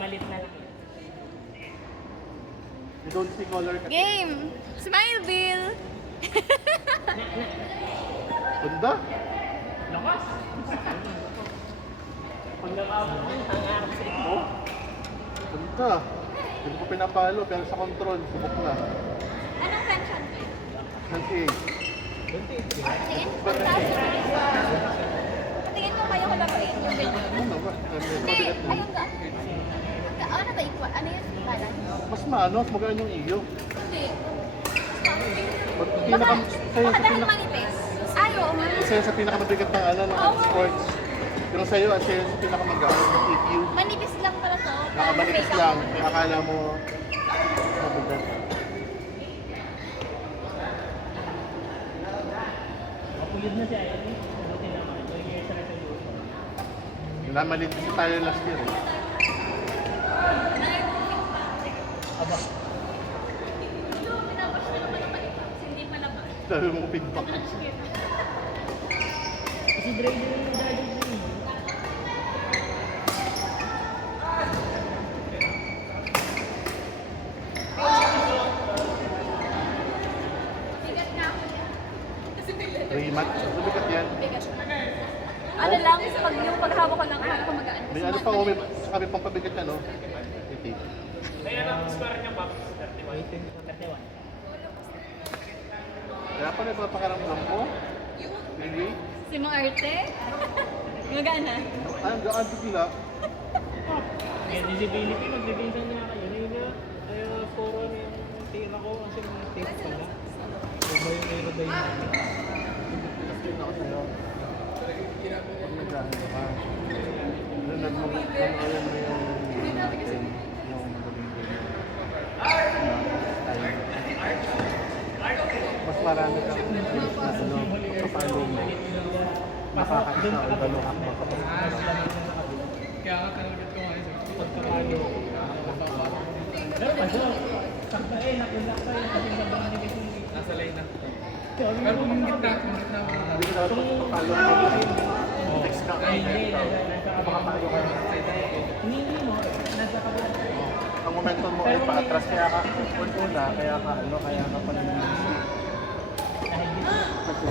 Pagkamalit na lang. You don't see color kasi. Game! Smile, Bill! Ganda. Lakas! Pag nakabot mo, hangarap sa ito. Ganda. Hindi ko pinapalo pero sa control, subok na. Anong pension, Bill? Nanti. Tingin, 1,000. Tingin ko kaya ko labain yung ganyan. Ano ba? Hindi, ayun ka. Ano ba equal? Ano yun? Balance? Mas maano, magaan yung iyo. Hindi. Pinaka, sa'yo Baka sa dahil pinaka, manipis. Ayaw, manipis. sa'yo sa pinakamabigat ng ano, ng sports. Yung sa'yo at sa'yo sa pinakamagaan ng EQ. Manipis lang pala to. Nakamanipis Fake lang, ako. yung akala mo mabigat. Mapulid na siya. Ano tinama? 2 years na tayo. Namalit kasi tayo last year eh. Aba. Hindi malabas. Sabi mo feedback. Kasi Dre din yung daddy din. Bigat nga ako yan. Kasi bigat. Remat. Sabigat yan. Bigat. Ano lang, pag yung paghawak ko lang, ako magaan. May ano pa, may sabi pang pabigat ano? Okay. Kaya ang score niya, Pops? 31. Kaya pala ipapakaramdam ko. Really? Si Mang Arte? Magaan na. Ang gaan bigla. Kaya disability, magbibinsan na kayo. Nila, kaya puro na yung tira ko. Kasi mga tape pala. O ba yung aerodynamic? Kasi na ako sa'yo. Pag naghahan ka, lunod mo, alam mo yung natin, yung magiging mas marami kang ano, kapalo mo. Nakakaisa o gano'ng hakbang ka pa. Kaya nga talaga ko nga sa pagkakalo. Pero pa siya, sakta nakulak pa yung kasi sa bangin kasi nasa line na. Pero kung gitna mo. Hindi ko dapat pagpapalo mo. Text ka. Hindi, Makapalo ka. hindi mo, nasa kabila. Ang momentum mo ay paatras, kaya ka una, kaya ka pala kasi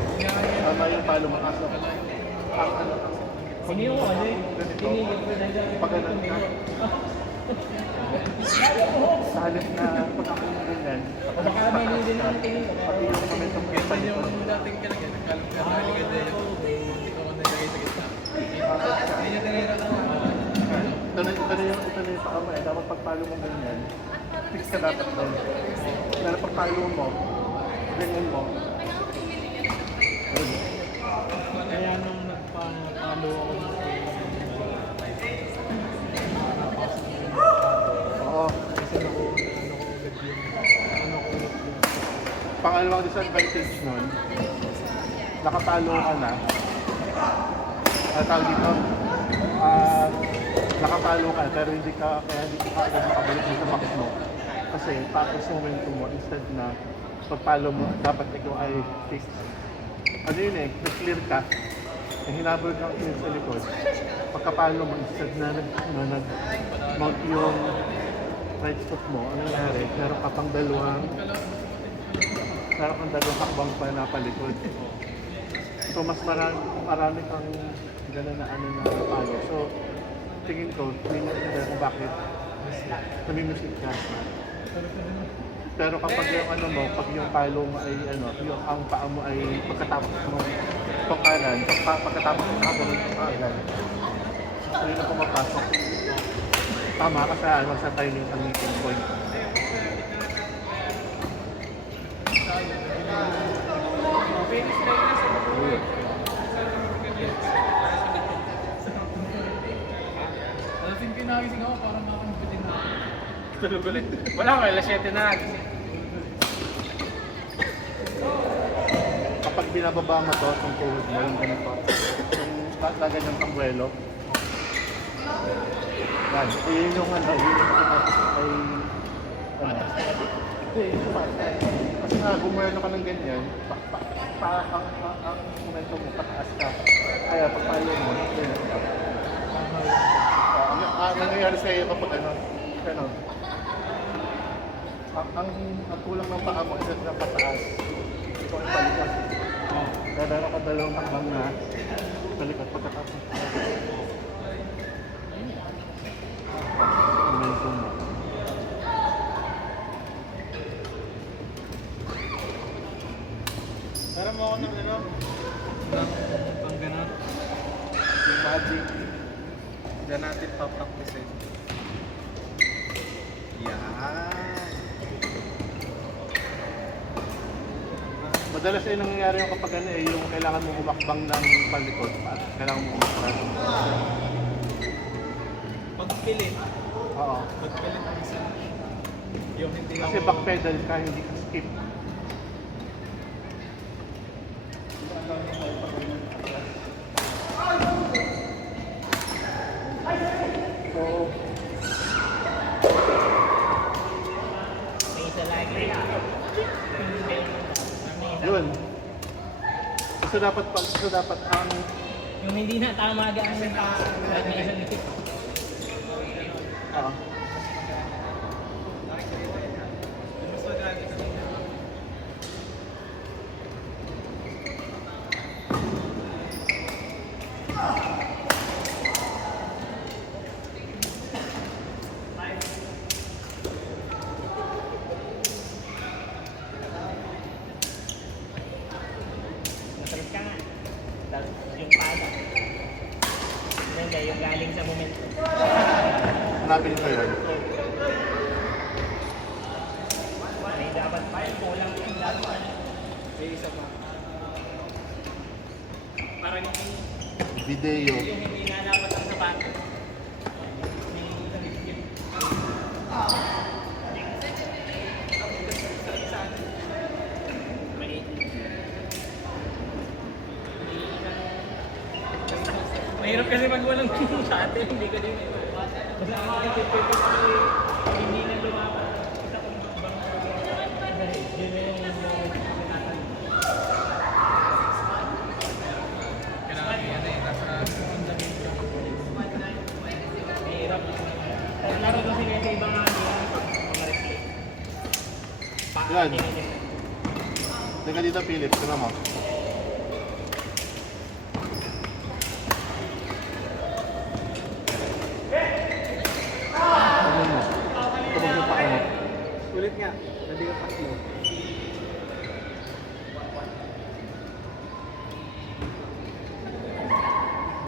tama yung palo mo kaso ang ano, Hindi mo, ano eh. ganito, Tinigil ko na dyan. pag ganun ka, sa halip na pag ako yung ganyan, Baka may hindi na ang tingin ko. pati yung momentum mo sa likod, dating ka lang yan, nagkalang ka na ligad na yun. Hindi ko nilagay sa gitna. Hindi niya tinira na ito na yung pakama eh, dapat pagpalo mo ganyan, fix ka dapat doon. Pero pagpalo mo, ganyan mo, Kaya nung nagpapalo ako oo. kasi ako agad yung Pangalawang disadvantage nun, nakapalo ka na. Tawag dito, nakapalo ka pero hindi ka agad makabalik sa box mo. Kasi tapos momentum mo, instead na pagpalo mo, dapat ikaw ay fixed. Ano yun eh, nag-clear ka, hinabol kang clear sa likod. Pagkapalo mo, instead na nag-mount yung right foot mo, ano nangyari? Meron ka pang dalawang hakbang pa na palikod. So mas marami kang gano'n na ano na palo. So tingin ko, hindi mo kung bakit namimusik ka. Pero kapag yung ano mo, pag yung palo mo ay ano, yung ang paa mo ay pagkatapos mo pangkalan, pagkatapos mo habang ng pangkalan, so yun ang pumapasok. Tama ka sa timing ang meeting point. Pwede sila yun sa mga Alasing ko nagising ako para makampitin na. tulog ulit. Wala ko, alas 7 na. Kapag binababa mo to, itong tuhod mo, yung ganito, yung ganyan pang buwelo, yan, yun yung ano, yun yung ay, ano, kasi nga, gumuwelo ka ng ganyan, ang momentum mo, pataas ka, kaya pagpalo mo, yun, nangyayari sa iyo kapag ano, ang kulang ng paa mo isa na pataas. Ikaw ang balikat. Dadara ka dalawang hakbang na balikat pagkatapos. Momentum mo. Tara mo ako ng ano? Ng ganun. Yung magic. Diyan natin papracticein. Yan. Madalas ay nangyayari yung kapag ano eh, yung kailangan mo umakbang ng palikod. Kailangan mo umakbang. Pagpilit. Oo. Pagpilit ang isa. Yung hindi Kasi ako... backpedal ka, hindi ka skip. So, yun. So dapat ang Yung hindi na tama gaan ng kahit may isang isip. ah, Mas magaling. Masarap ka nga. Tapos yung pala. Hindi, yung galing sa momento. hanapin ko yun. May dapat pa yun, kulang yung dapat. May isa pa. Parang yung Video. hindi na dapat ang sapatos. Mahirap kasi pag walang sa atin, hindi ko din basta ang mga tip ko kasi hindi na lumapat. Isa kong bang yun na yung Kailangan yan eh. Nasa fundament ka. mahirap. Kaya laro kasi nga sa ibang mga replay. Yan. Teka dito, Philip. Tignan mo. Tignan mo. Kapag yung paa mo. Ulit nga. Hindi ka tatlo.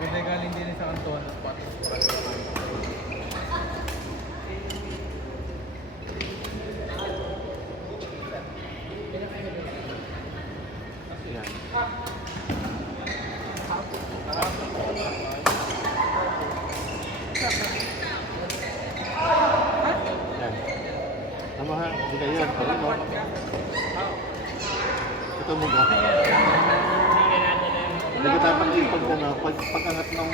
Ganda galing din sa kantuan ng spot. Yan. Yan. Tama ha? Hindi kayo yan. Pagod mo. Ito mo ba? Hindi ka dapat ipag ano, pag-angat ng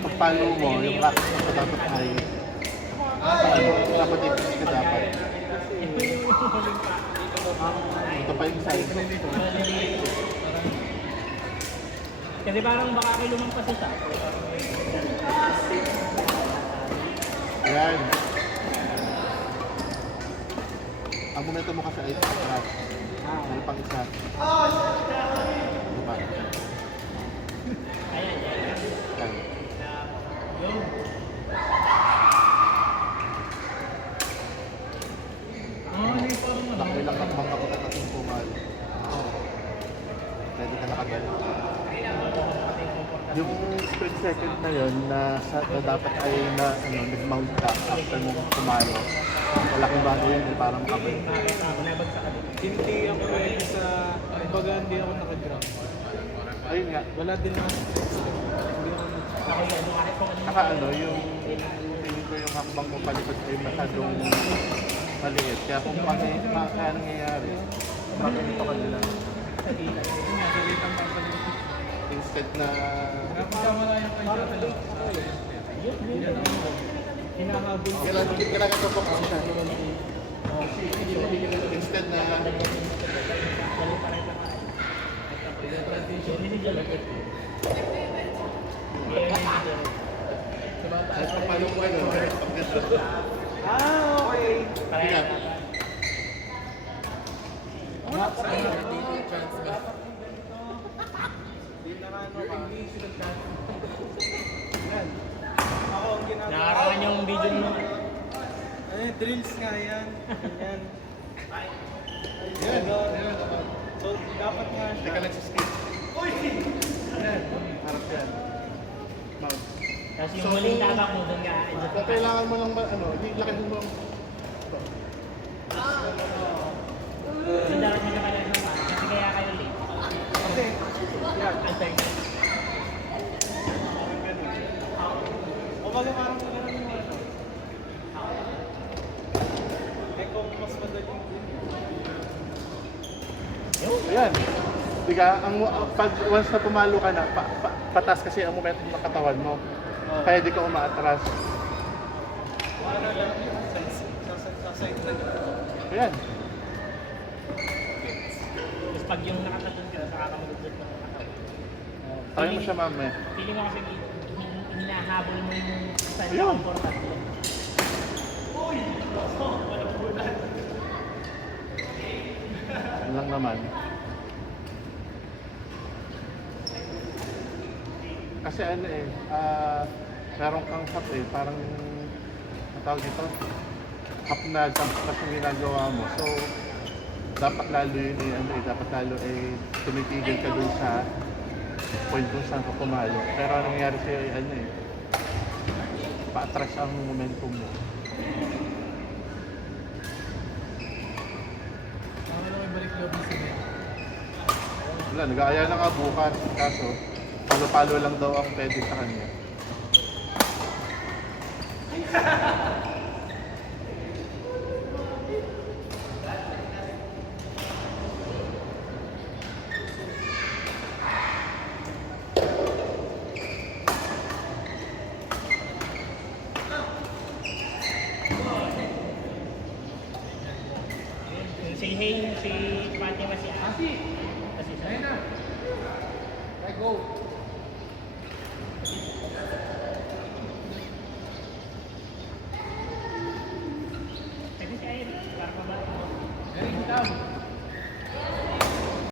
pagpalo mo, yung racket mo dapat ay dapat ipag ka dapat. Ito pa yung side. Kasi parang baka kayo lumampas isa. Yan. Ang momento mo kasi ay sarap. Meron pang isa. Diba? Ayan, yan. Yan. Nakilang hakbang ka pagkatapos pumal. Pwede ka nakagaling. Yung split second na yun na dapat ay nag-mount ka after mo pumalo. Malaking bagay yun, parang kabay. Hindi ako rin sa... Kumbaga hindi ako naka-ground. Ayun nga, Wala din naman. Hindi ako saka yung feeling ko yung hakbang mo palikod ay masyadong maliit. Kaya kung kaya nangyayari, makikita ka nila. Instead na Napasama na yung kanya talaga. Hinahabol ko. kailangan ito po kasi siya. Instead na Kahit pa paano ko ano. Kaya, Dito, chance ba? nakakaroon yung video mo. Drills nga yan. Ganyan. So, dapat nga Hindi ka nagsiskip. Yan. Harap yan. Mount. Kasi yung muling tabak mo doon ka. Kung kailangan mo ng ano, laki mo ng... So, dapat nyo na kayo sa kasi kaya kayo late. Kasi, yan. Alternate. O baga parang gano'n yung ano. Eh kung mas madaling Ayan. Diga, pag once na pumalo ka na, patas kasi ang momentum ng katawan mo. Kaya di ka umaatras. para lang sa side na gano'n. Ayan. Tapos pag yung nakatatun ka, nakakamalugod ka. Try mo siya mamaya. Feeling mo kasi hinahabol mo yung style Ayun. na komportable. Yan lang naman. Kasi ano eh, meron kang hap eh, parang tawag dito, hap na jump kasi yung ginagawa mo. So, dapat lalo yun eh, ano eh, dapat lalo eh, tumitigil ka dun sa point kung saan ka pumalo. Pero anong nangyari sa'yo eh, ano eh, pa-atras ang momentum mo. Paano naman balik loob ni Sine? Wala, nag-aaya na nga bukas, kaso palo-palo lang daw ang pwede sa kanya. Si Hey, si Fatima, si Asi. Kasi siya. Ayun na. Go.